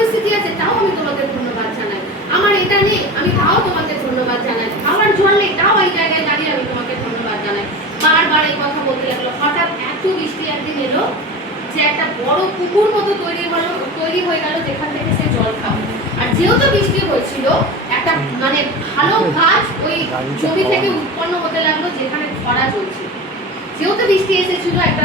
পরিস্থিতি আছে তাও আমি তোমাকে ধন্যবাদ জানাই, আমার এটা নেই আমি তাও তোমাকে ধন্যবাদ জানাই, খাওয়ার জল নেই তাও এই জায়গায় দাঁড়িয়ে আমি তোমাকে ধন্যবাদ জানাই। বারবার এই কথা বলতে লাগলো। হঠাৎ এত বৃষ্টি একদিন এলো যে একটা বড় পুকুর মতো তৈরি হয়ে গেল যেখান থেকে সে জল খাবে। আর যেহেতু বৃষ্টি হয়েছিল একটা মানে ভালো গাছ ওই জমি থেকে উৎপন্ন হতে লাগলো যেখানে খরা চলছিল। যেহেতু বৃষ্টি এসেছিল একটা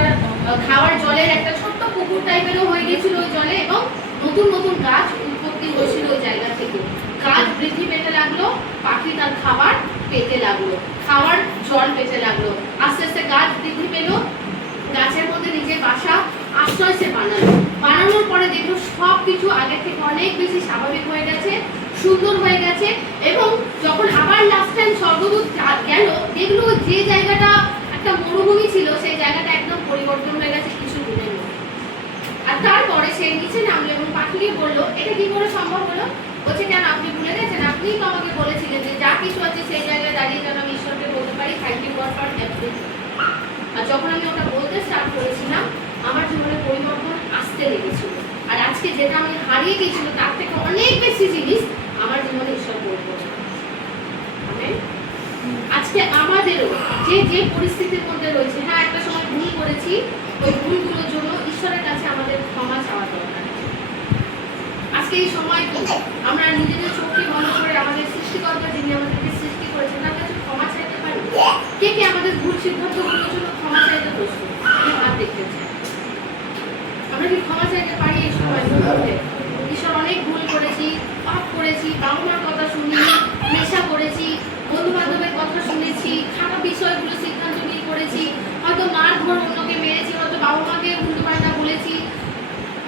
খাওয়ার জলের একটা ছোট্ট পুকুর টাইপেরও হয়ে গেছিল ওই জলে, এবং নতুন নতুন গাছ উৎপত্তি হয়েছিল ওই জায়গা থেকে। গাছ বৃদ্ধি পেতে লাগলো, পাখি তার খাবার পেতে লাগলো, খাওয়ার জল পেতে লাগলো। আস্তে আস্তে গাছ বৃদ্ধি পেল, গাছের মধ্যে নিজের বাসা আশ্রয় সে বানানোর পরে দেখলো সব কিছু আগের থেকে অনেক বেশি স্বাভাবিক হয়ে গেছে, সুন্দর হয়ে গেছে। এবং যখন আবার লাস্ট টাইম স্বর্গদূত গেল দেখলো যে জায়গাটা একটা মরুভূমি ছিল সেই জায়গাটা একদম পরিবর্তন হয়ে গেছে কিছু দিনের মধ্যে। আর তারপরে সে নিচে নামলো এবং পাখিকে বললো এটা কি করে সম্ভব হলো? বলছে কেন আপনি ভুলে গেছেন? আপনিই তো আমাকে বলেছিলেন যে যা কিছু আছে সেই জায়গায় দাঁড়িয়ে যেন আমি ঈশ্বরকে বলতে পারি thank you God for everything. আর যখন আমি ওটা বলতে স্টার্ট করেছিলাম আমার জীবনে পরিবর্তন আসতে লেগেছিল। আর আজকে যেটা আমি হারিয়ে গেছিল তার থেকে অনেক বেশি জিনিস আমার জীবনে ঈশ্বর করবো। আজকে আমাদেরও যে যে পরিস্থিতির মধ্যে রয়েছে, হ্যাঁ একটা সময় ভুল করেছি, ওই ভুলগুলোর জন্য ঈশ্বরের কাছে আমাদের ক্ষমা চাওয়া দরকার। আজকে এই সময়টা আমরা নিজেদের চোখকে বন্ধ করে আমাদের সৃষ্টিকর্তা যিনি আমাদেরকে সৃষ্টি করেছেন তার কাছে ক্ষমা চাইতে পারি। কে কে আমাদের ভুল সিদ্ধান্তগুলোর জন্য ক্ষমা চাইতে প্রস্তুত? আমি হাত দেখতে চাই। আমরা কি ক্ষমা চাইতে পারি এই সময়? ঈশ্বর অনেক ভুল করেছি, পাপ করেছি, বাবা মার কথা শুনি, নেশা করেছি, বন্ধু বান্ধবের কথা শুনেছি, খারাপ বিষয়গুলো সিদ্ধান্ত নিয়ে করেছি, হয়তো মার ধর অন্যকে মেরেছি, হয়তো বাবা মাকে উল্টোপাল্টা বলেছি,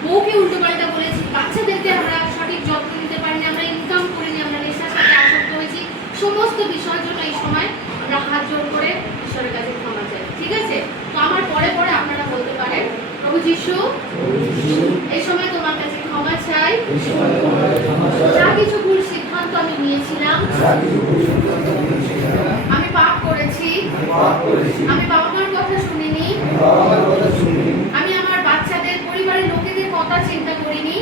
বউকে উল্টোপাল্টা বলেছি, বাচ্চাদেরকে আমরা সঠিক যত্ন নিতে পারিনি, আমরা ইনকাম করিনি, আমরা নেশার সাথে আসক্ত হয়েছি। সমস্ত বিষয়ের জন্য এই সময় আমরা হাত জোর করে ঈশ্বরের কাছে ক্ষমা চাই। ঠিক আছে? তো আমার পরে পরে আপনারা বলতে পারেন প্রভু যিশু এই সময় তোমার কাছে ক্ষমা চাই, যা কিছু ভুল সিদ্ধান্ত আমি নিয়েছিলাম, আমি পাপ করেছি, আমি বাবা মার কথা শুনিনি, আমি আমার বাচ্চাদের পরিবারের লোকেদের কথা চিন্তা করিনি,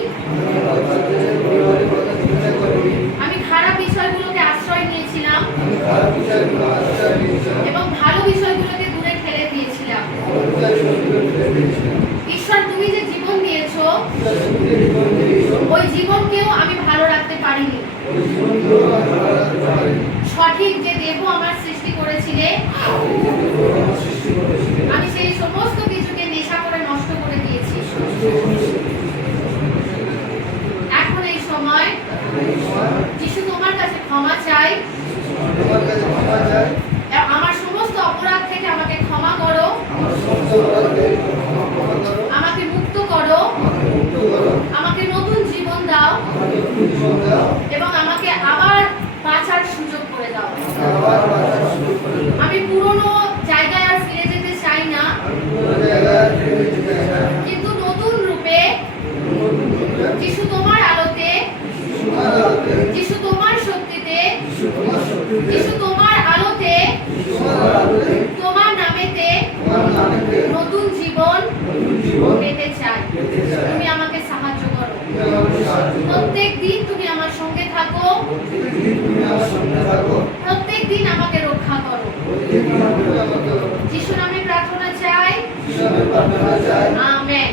আমি খারাপ বিষয়গুলোকে আশ্রয় নিয়েছিলাম এবং ভালো বিষয়গুলোকে দূরে ঠেলে দিয়েছিলাম। ঈশ্বর তুমি যে জীবন দিয়েছো ওই জীবনকেও আমি ভালো রাখতে পারিনি। সঠিক যে দেহ আমার সৃষ্টি করেছিলে আমি সেই সমস্ত কিছুকে নেশা করে নষ্ট করে দিয়েছি। এখন এই সময় যিশু তোমার কাছে ক্ষমা চাই, আমার সমস্ত অপরাধ থেকে আমাকে ক্ষমা করো, আমাকে মুক্ত করো, আমাকে নতুন জীবন দাও এবং আমাকে আবার বাঁচার সুযোগ করে দাও। আমি পুরনো জায়গায় আর ফিরে যেতে চাই না, কিন্তু নতুন রূপে যিশু তোমার আলোতে, যিশু তোমার শক্তিতে, যিশু তোমার আলোতে, তোমার নামেতে নতুন জীবন পেতে চাই। তুমি আমাকে সাহায্য করো, প্রত্যেক দিন তুমি আমার সঙ্গে থাকো, প্রত্যেক দিন আমাকে রক্ষা করো। যিশু নামে প্রার্থনা চাই, আমেন।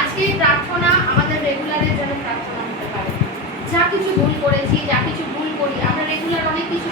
আজকে এই প্রার্থনা আমাদের রেগুলারের জন্য প্রার্থনা হতে পারে। যা কিছু ভুল করেছি, যা কিছু ভুল করি, আমরা রেগুলার অনেক কিছু